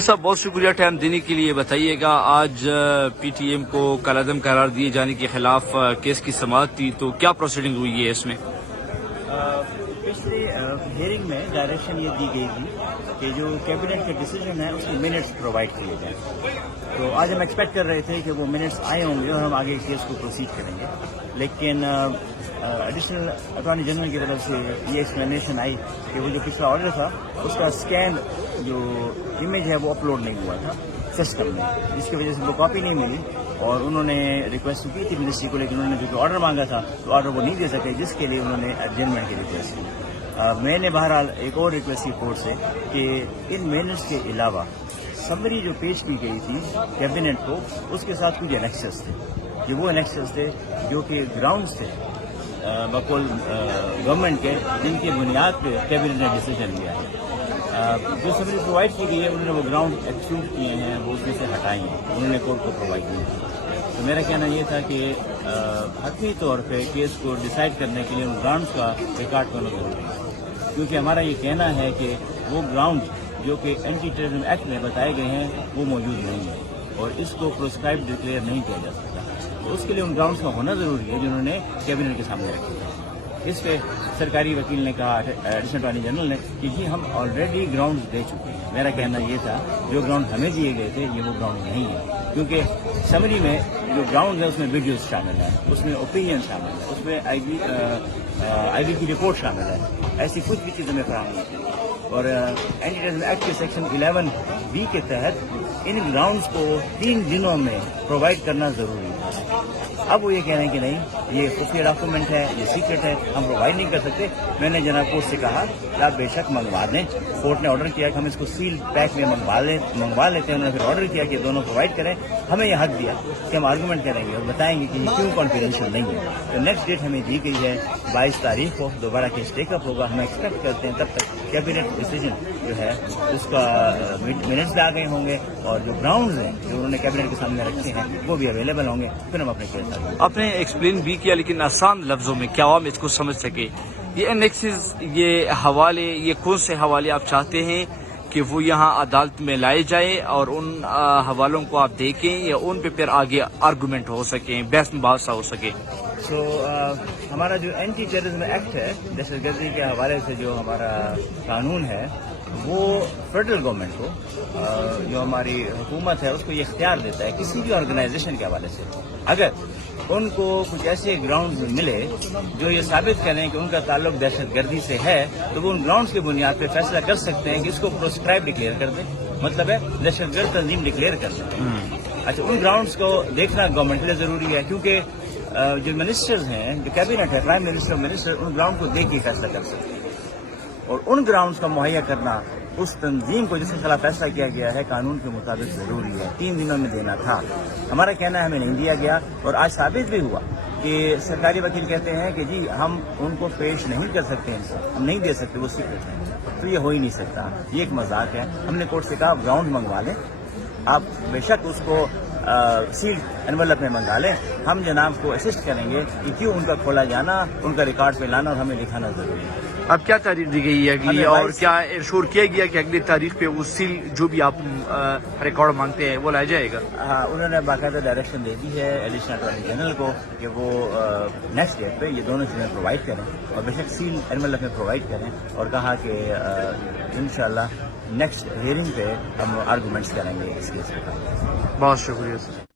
صاحب بہت شکریہ ٹائم دینے کے لیے. بتائیے گا آج پی ٹی ایم کو کالعدم قرار دیے جانے کے خلاف کیس کی سماعت تھی, تو کیا پروسیڈنگ ہوئی ہے اس میں؟ پچھلی ہیئرنگ میں ڈائریکشن یہ دی گئی تھی کہ جو کیبنٹ کا ڈیسیجن ہے اس کے منٹس پرووائڈ کیے جائیں. تو آج ہم ایکسپیکٹ کر رہے تھے کہ وہ منٹس آئے ہوں گے اور ہم آگے کیس کو پروسیڈ کریں گے, لیکن ایڈیشنل اٹارنی جنرل کی طرف سے یہ ایکسپلینیشن آئی کہ وہ جو پچھلا آرڈر تھا اس کا اسکین جو امیج ہے وہ اپلوڈ نہیں ہوا تھا سسٹم میں, جس کی وجہ سے وہ کاپی نہیں ملی. اور انہوں نے ریکویسٹ کی تھی منسٹری کو, لیکن انہوں نے جو آرڈر مانگا تھا تو آرڈر وہ نہیں دے سکے, جس کے لیے انہوں نے ایڈجسٹمنٹ کی ریکویسٹ کی. میں نے بہرحال ایک اور ریکویسٹ کی کورٹ سے کہ ان منٹس کے علاوہ سمری جو پیش کی گئی تھی کیبنٹ کو اس کے ساتھ کچھ انیکسز تھے, یہ وہ انیکسز تھے جو کہ گراؤنڈس تھے بقول گورنمنٹ کے, جن کی بنیاد پہ کیبنٹ نے ڈیسیجن لیا ہے. جو سمری پرووائڈ کی گئی ہے انہوں نے وہ گراؤنڈ ایکسکلوڈ کیے ہیں, وہ اس میں سے ہٹائے ہیں, انہوں نے کورٹ کو پرووائڈ کیے ہیں. تو میرا کہنا یہ تھا کہ حتمی طور پہ کیس کو ڈیسائیڈ کرنے کے لیے ان گراؤنڈس کا ریکارڈ کرنا ضروری ہے, کیونکہ ہمارا یہ کہنا ہے کہ وہ گراؤنڈ جو کہ اینٹی ٹیررزم ایکٹ میں بتائے گئے ہیں وہ موجود نہیں ہے اور اس کو پروسکرائب ڈکلیئر نہیں کیا جا سکتا. تو اس کے لیے ان گراؤنڈس کا ہونا ضروری ہے جنہوں نے کیبنٹ کے سامنے رکھے ہیں. اس پہ سرکاری وکیل نے کہا, ایڈیشنل اٹارنی جنرل نے, کہ جی ہم آلریڈی گراؤنڈز دے چکے ہیں. میرا کہنا یہ تھا جو گراؤنڈ ہمیں دیے گئے تھے یہ وہ گراؤنڈ نہیں ہے, کیونکہ سمری میں جو گراؤنڈ ہے اس میں ویڈیوز شامل ہیں, اس میں اوپینین شامل ہے, اس میں آئی بی کی رپورٹ شامل ہے. ایسی کچھ بھی چیزیں ہمیں فراہم نہیں کی. اور اینٹی ٹیررزم ایکٹ کے سیکشن 11B کے تحت ان گراؤنڈز کو 3 دنوں میں پرووائڈ کرنا ضروری ہے. اب وہ یہ کہہ رہے ہیں کہ نہیں یہ خفیہ ڈاکومنٹ ہے, یہ سیکرٹ ہے, ہم پرووائڈ نہیں کر سکتے. میں نے جناب کورٹ سے کہا کہ آپ بے شک منگوا دیں. کورٹ نے آرڈر کیا کہ ہم اس کو سیل پیک میں منگوا لیتے ہیں. انہوں نے پھر آرڈر کیا کہ دونوں پرووائڈ کریں. ہمیں یہ حق دیا کہ ہم آرگومنٹ کریں گے اور بتائیں گے کہ یہ کیوں کانفیڈینشیل نہیں ہے. تو نیکسٹ ڈیٹ ہمیں دی گئی ہے 22 تاریخ کو دوبارہ کیس ٹیک اپ ہوگا. ہم ایکسپیکٹ کرتے ہیں تب تک کیبنٹ ڈیسیجن جو ہے اس کا منٹس بھی آ گئے ہوں گے اور جو گراؤنڈز ہیں جو انہوں نے کیبنٹ کے سامنے رکھے ہیں وہ بھی اویلیبل ہوں گے. پھر ہم اپنے کیس آگے. آپ نے ایکسپلین بھی کیا, لیکن آسان لفظوں میں کیا عوام اس کو سمجھ سکے, یہ انیکسز, یہ حوالے, یہ کون سے حوالے آپ چاہتے ہیں کہ وہ یہاں عدالت میں لائے جائیں اور ان حوالوں کو آپ دیکھیں یا ان پہ پھر آگے آرگومنٹ ہو سکیں, بحث مباحثہ ہو سکے؟ تو ہمارا جو اینٹی ٹیررزم ایکٹ ہے, دہشت گردی کے حوالے سے جو ہمارا قانون ہے, وہ فیڈرل گورنمنٹ کو, جو ہماری حکومت ہے اس کو یہ اختیار دیتا ہے کسی بھی آرگنائزیشن کے حوالے سے اگر ان کو کچھ ایسے گراؤنڈز ملے جو یہ ثابت کریں کہ ان کا تعلق دہشت گردی سے ہے, تو وہ ان گراؤنڈز کی بنیاد پہ فیصلہ کر سکتے ہیں کہ اس کو پروسکرائب ڈکلیئر کر دیں, مطلب ہے دہشت گرد تنظیم ڈکلیئر کر دیں. اچھا, ان گراؤنڈز کو دیکھنا گورنمنٹ کے لیے ضروری ہے, کیونکہ جو منسٹرز ہیں, جو کیبنٹ ہے, پرائم منسٹر اور منسٹر, ان گراؤنڈ کو دیکھ کے فیصلہ کر سکتے ہیں. اور ان گراؤنڈز کا مہیا کرنا اس تنظیم کو جس کے خلاف فیصلہ کیا گیا ہے قانون کے مطابق ضروری ہے. 3 دنوں میں دینا تھا. ہمارا کہنا ہے ہمیں نہیں دیا گیا, اور آج ثابت بھی ہوا کہ سرکاری وکیل کہتے ہیں کہ جی ہم ان کو پیش نہیں کر سکتے, ہم نہیں دے سکتے, وہ سیکرٹ ہے. تو یہ ہو ہی نہیں سکتا, یہ ایک مذاق ہے. ہم نے کورٹ سے کہا گراؤنڈ منگوا لیں, آپ بے شک اس کو سیل انویلپ میں منگا لیں. ہم جناب کو اسسٹ کریں گے کہ کیوں ان کا کھولا جانا, ان کا ریکارڈ پہ لانا اور ہمیں دکھانا ضروری ہے. اب کیا تاریخ دی گئی ہے اگلی, اور کیا انشور کیا گیا کہ اگلی تاریخ پہ وہ سیل جو بھی آپ ریکارڈ مانگتے ہیں وہ لایا جائے گا؟ ہاں, انہوں نے باقاعدہ ڈائریکشن دے دی ہے ایڈیشنل اٹارنی جنرل کو کہ وہ نیکسٹ ڈیٹ پہ یہ دونوں چیزیں پرووائڈ کریں اور بے شک سیل انویلپ میں پرووائڈ کریں, اور کہا کہ انشاءاللہ نیکسٹ ہیئرنگ پہ ہم آرگومنٹس کریں گے اس کیس پہ. بہت شکریہ سر.